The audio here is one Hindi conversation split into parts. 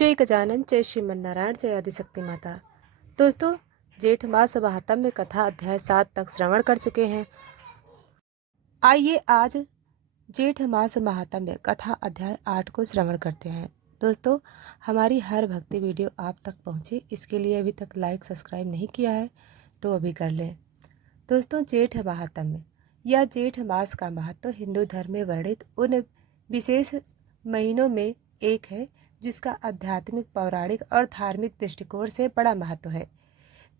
जय गजानन, जय श्रीमन्नारायण, जय आदिशक्ति माता। दोस्तों, जेठ मास महात्म्य में कथा अध्याय 7 तक श्रवण कर चुके हैं। आइए आज जेठ मास महात्म्य कथा अध्याय 8 को श्रवण करते हैं। दोस्तों, हमारी हर भक्ति वीडियो आप तक पहुंचे, इसके लिए अभी तक लाइक सब्सक्राइब नहीं किया है तो अभी कर लें। दोस्तों, जेठ महात्म्य या जेठ मास का महत्व हिंदू धर्म में वर्णित उन विशेष महीनों में एक है जिसका आध्यात्मिक, पौराणिक और धार्मिक दृष्टिकोण से बड़ा महत्व है।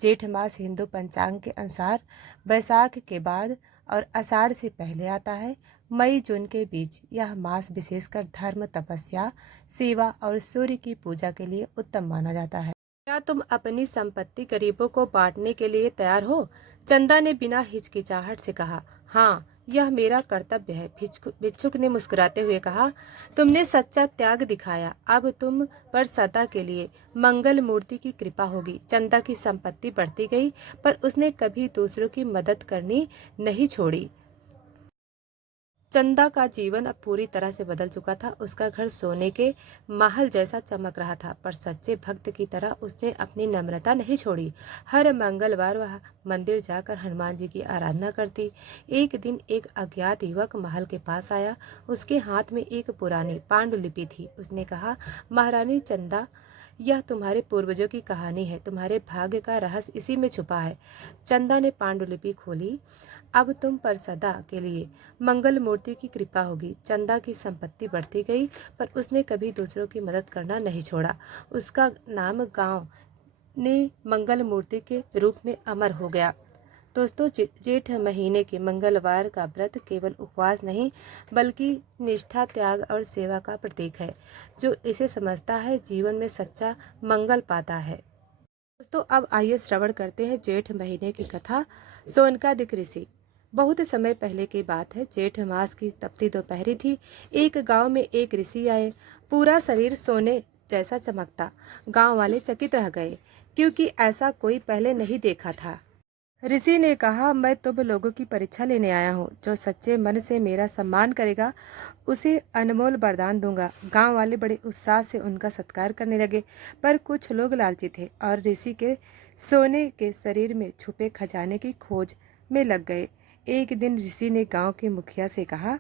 जेठ मास हिंदू पंचांग के अनुसार बैसाख के बाद और आषाढ़ से पहले आता है। मई जून के बीच यह मास विशेषकर धर्म, तपस्या, सेवा और सूर्य की पूजा के लिए उत्तम माना जाता है। क्या तुम अपनी संपत्ति गरीबों को बांटने के लिए तैयार हो? चंदा ने बिना हिचकिचाहट से कहा। हाँ, यह मेरा कर्तव्य है। भिक्षुक ने मुस्कुराते हुए कहा। तुमने सच्चा त्याग दिखाया। अब तुम पर सदा के लिए मंगल मूर्ति की कृपा होगी। चंदा की संपत्ति बढ़ती गई, पर उसने कभी दूसरों की मदद करनी नहीं छोड़ी। चंदा का जीवन अब पूरी तरह से बदल चुका था। उसका घर सोने के महल जैसा चमक रहा था, पर सच्चे भक्त की तरह उसने अपनी नम्रता नहीं छोड़ी। हर मंगलवार वह मंदिर जाकर हनुमान जी की आराधना करती। एक दिन एक अज्ञात युवक महल के पास आया। उसके हाथ में एक पुरानी पांडुलिपि थी। उसने कहा, महारानी चंदा, यह तुम्हारे पूर्वजों की कहानी है। तुम्हारे भाग्य का रहस्य इसी में छुपा है। चंदा ने पांडुलिपि खोली। अब तुम पर सदा के लिए मंगल मूर्ति की कृपा होगी। चंदा की संपत्ति बढ़ती गई, पर उसने कभी दूसरों की मदद करना नहीं छोड़ा। उसका नाम गांव ने मंगल मूर्ति के रूप में अमर हो गया। दोस्तों, जेठ महीने के मंगलवार का व्रत केवल उपवास नहीं, बल्कि निष्ठा, त्याग और सेवा का प्रतीक है। जो इसे समझता है, जीवन में सच्चा मंगल पाता है। दोस्तों, अब आइए श्रवण करते हैं जेठ महीने की कथा। सोनकादिक ऋषि। बहुत समय पहले की बात है। जेठ मास की तपती दोपहरी थी। एक गांव में एक ऋषि आए। पूरा शरीर सोने जैसा चमकता। गांव वाले चकित रह गए, क्योंकि ऐसा कोई पहले नहीं देखा था। ऋषि ने कहा, मैं तुम लोगों की परीक्षा लेने आया हूँ। जो सच्चे मन से मेरा सम्मान करेगा, उसे अनमोल वरदान दूंगा। गांव वाले बड़े उत्साह से उनका सत्कार करने लगे, पर कुछ लोग लालची थे और ऋषि के सोने के शरीर में छुपे खजाने की खोज में लग गए। एक दिन ऋषि ने गांव के मुखिया से कहा,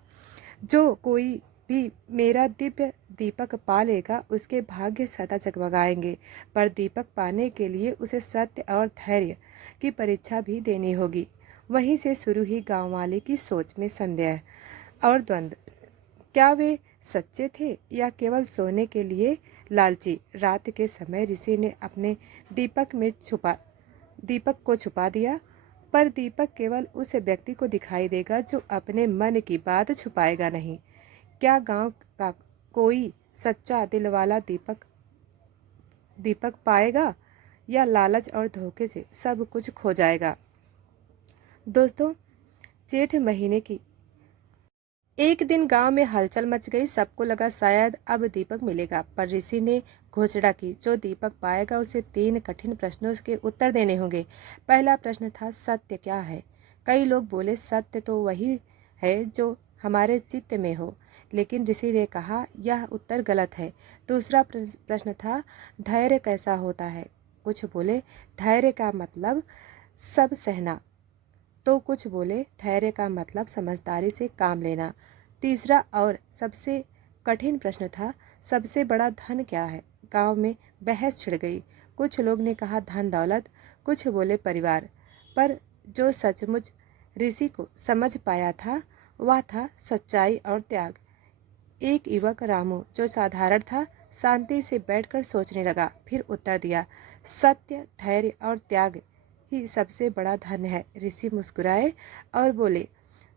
जो कोई भी मेरा दिव्य दीपक पा लेगा, उसके भाग्य सदा जगमगाएंगे। पर दीपक पाने के लिए उसे सत्य और धैर्य की परीक्षा भी देनी होगी। वहीं से शुरू हुई गांव वाले की सोच में संदेह और द्वंद्व। क्या वे सच्चे थे या केवल सोने के लिए लालची? रात के समय ऋषि ने अपने दीपक को छुपा दिया, पर दीपक केवल उस व्यक्ति को दिखाई देगा जो अपने मन की बात छुपाएगा नहीं। क्या गांव का कोई सच्चा दिल वाला दीपक पाएगा, या लालच और धोखे से सब कुछ खो जाएगा? दोस्तों, जेठ महीने की एक दिन गांव में हलचल मच गई। सबको लगा शायद अब दीपक मिलेगा, पर ऋषि ने घोषणा की, जो दीपक पाएगा उसे 3 कठिन प्रश्नों के उत्तर देने होंगे। पहला प्रश्न था, सत्य क्या है? कई लोग बोले, सत्य तो वही है जो हमारे चित्त में हो। लेकिन ऋषि ने कहा, यह उत्तर गलत है। दूसरा प्रश्न था, धैर्य कैसा होता है? कुछ बोले, धैर्य का मतलब सब सहना। तो कुछ बोले, धैर्य का मतलब समझदारी से काम लेना। तीसरा और सबसे कठिन प्रश्न था, सबसे बड़ा धन क्या है? गांव में बहस छिड़ गई। कुछ लोग ने कहा धन दौलत, कुछ बोले परिवार। पर जो सचमुच ऋषि को समझ पाया था, वह था सच्चाई और त्याग। एक युवक रामू, जो साधारण था, शांति से बैठकर सोचने लगा। फिर उत्तर दिया, सत्य, धैर्य और त्याग ही सबसे बड़ा धन है। ऋषि मुस्कुराए और बोले,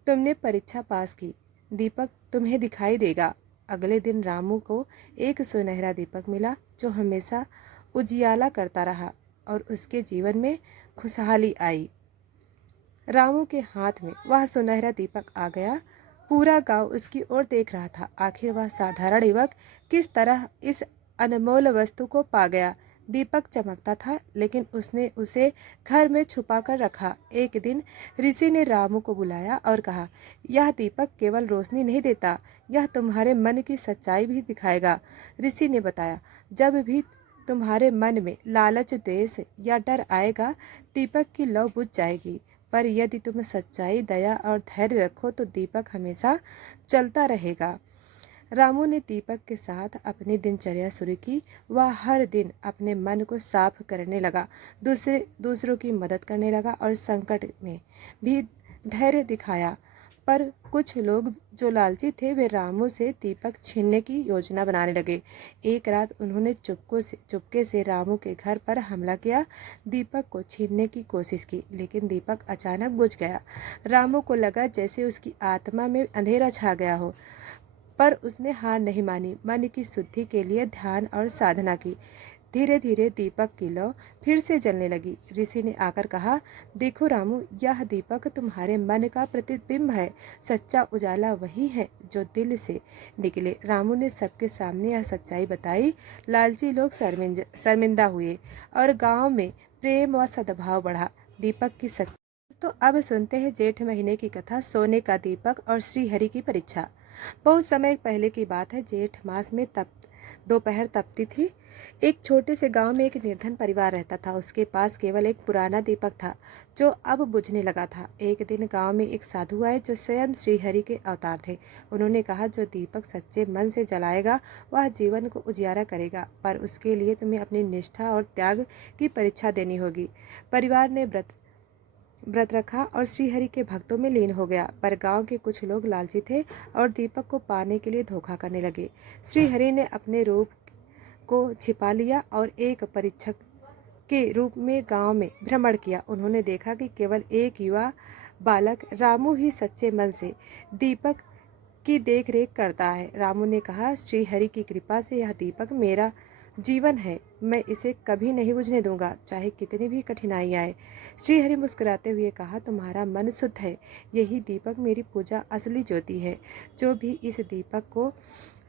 तुमने परीक्षा पास की, दीपक तुम्हें दिखाई देगा। अगले दिन रामू को एक सुनहरा दीपक मिला, जो हमेशा उजियाला करता रहा और उसके जीवन में खुशहाली आई। रामू के हाथ में वह सुनहरा दीपक आ गया। पूरा गांव उसकी ओर देख रहा था। आखिर वह साधारण युवक किस तरह इस अनमोल वस्तु को पा गया? दीपक चमकता था, लेकिन उसने उसे घर में छुपा कर रखा। एक दिन ऋषि ने रामू को बुलाया और कहा, यह दीपक केवल रोशनी नहीं देता, यह तुम्हारे मन की सच्चाई भी दिखाएगा। ऋषि ने बताया, जब भी तुम्हारे मन में लालच, द्वेष या डर आएगा, दीपक की लौ बुझ जाएगी। पर यदि तुम सच्चाई, दया और धैर्य रखो तो दीपक हमेशा चलता रहेगा। रामू ने दीपक के साथ अपनी दिनचर्या शुरू की। वह हर दिन अपने मन को साफ करने लगा, दूसरों की मदद करने लगा और संकट में भी धैर्य दिखाया। पर कुछ लोग जो लालची थे, वे रामू से दीपक छीनने की योजना बनाने लगे। एक रात उन्होंने चुपके से रामू के घर पर हमला किया, दीपक को छीनने की कोशिश की, लेकिन दीपक अचानक बुझ गया। रामू को लगा जैसे उसकी आत्मा में अंधेरा छा गया हो, पर उसने हार नहीं मानी। मन की शुद्धि के लिए ध्यान और साधना की। धीरे धीरे दीपक की लौ फिर से जलने लगी। ऋषि ने आकर कहा, देखो रामू, यह दीपक तुम्हारे मन का प्रतिबिंब है। सच्चा उजाला वही है जो दिल से निकले। रामू ने सबके सामने यह सच्चाई बताई। लालची लोग शर्मिंदा हुए और गांव में प्रेम व सद्भाव बढ़ा। दीपक की शक्ति। तो अब सुनते हैं जेठ महीने की कथा, सोने का दीपक और श्रीहरि की परीक्षा। बहुत समय पहले की बात है। जेठ मास में दोपहर तपती थी। एक छोटे से गांव में एक निर्धन परिवार रहता था। उसके पास केवल एक पुराना दीपक था जो अब बुझने लगा था। एक दिन गांव में एक साधु आए जो स्वयं श्रीहरि के अवतार थे। उन्होंने कहा, जो दीपक सच्चे मन से जलाएगा वह जीवन को उजियारा करेगा, पर उसके लिए तुम्हें अपनी निष्ठा और त्याग की परीक्षा देनी होगी। परिवार ने व्रत रखा और श्रीहरि के भक्तों में लीन हो गया। पर गांव के कुछ लोग लालची थे और दीपक को पाने के लिए धोखा करने लगे। श्रीहरि ने अपने रूप को छिपा लिया और एक परीक्षक के रूप में गांव में भ्रमण किया। उन्होंने देखा कि केवल एक युवा बालक रामू ही सच्चे मन से दीपक की देखरेख करता है। रामू ने कहा, श्रीहरि की कृपा से यह दीपक मेरा जीवन है, मैं इसे कभी नहीं बुझने दूंगा, चाहे कितनी भी कठिनाई आए। श्रीहरि मुस्कुराते हुए कहा, तुम्हारा मन शुद्ध है, यही दीपक मेरी पूजा असली ज्योति है। जो भी इस दीपक को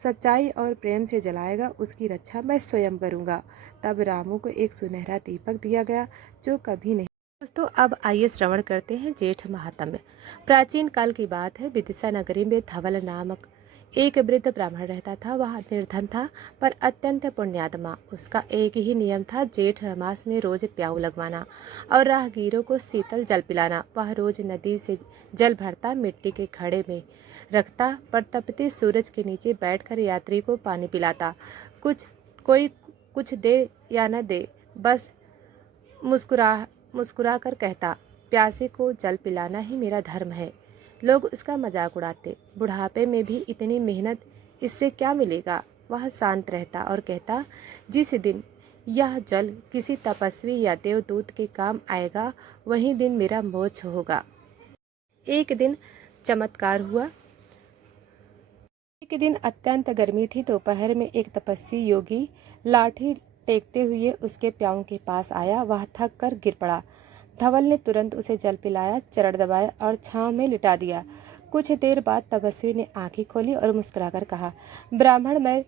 सच्चाई और प्रेम से जलाएगा, उसकी रक्षा मैं स्वयं करूंगा। तब रामू को एक सुनहरा दीपक दिया गया जो कभी नहीं। दोस्तों, अब आइए श्रवण करते हैं जेठ महात्म्य। प्राचीन काल की बात है। विदिशा नगरी में धवल नामक एक वृद्ध ब्राह्मण रहता था। वह निर्धन था पर अत्यंत पुण्यात्मा। उसका एक ही नियम था, जेठ मास में रोज प्याऊ लगवाना और राहगीरों को शीतल जल पिलाना। वह रोज नदी से जल भरता, मिट्टी के घड़े में रखता, पर तपते सूरज के नीचे बैठकर यात्री को पानी पिलाता। कोई कुछ दे या न दे, बस मुस्कुरा कर कहता, प्यासे को जल पिलाना ही मेरा धर्म है। लोग उसका मजाक उड़ाते। बुढ़ापे में भी इतनी मेहनत, इससे क्या मिलेगा? वह शांत रहता और कहता, जिस दिन यह जल किसी तपस्वी या देवदूत के काम आएगा, वही दिन मेरा मोक्ष होगा। एक दिन चमत्कार हुआ। एक दिन अत्यंत गर्मी थी। दोपहर में एक तपस्वी योगी लाठी टेकते हुए उसके प्याऊ के पास आया। वह थक कर गिर पड़ा। धवल ने तुरंत उसे जल पिलाया, चरण दबाया और छांव में लिटा दिया। कुछ देर बाद तपस्वी ने आंखें खोली और मुस्कुराकर कहा, ब्राह्मण, मैं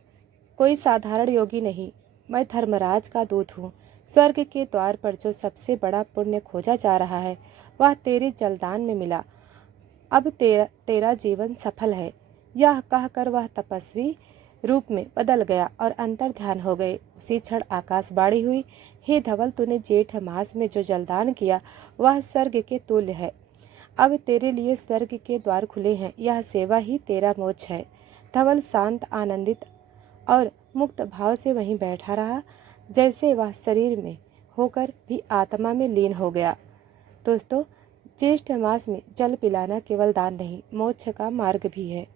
कोई साधारण योगी नहीं, मैं धर्मराज का दूत हूँ। स्वर्ग के द्वार पर जो सबसे बड़ा पुण्य खोजा जा रहा है, वह तेरे जलदान में मिला। अब तेरा जीवन सफल है। यह कहकर वह तपस्वी रूप में बदल गया और अंतर ध्यान हो गए। उसी क्षण आकाशवाणी हुई, हे धवल, तूने जेठ मास में जो जलदान किया वह स्वर्ग के तुल्य है। अब तेरे लिए स्वर्ग के द्वार खुले हैं। यह सेवा ही तेरा मोक्ष है। धवल शांत, आनंदित और मुक्त भाव से वहीं बैठा रहा, जैसे वह शरीर में होकर भी आत्मा में लीन हो गया। दोस्तों, ज्येष्ठ मास में जल पिलाना केवल दान नहीं, मोक्ष का मार्ग भी है।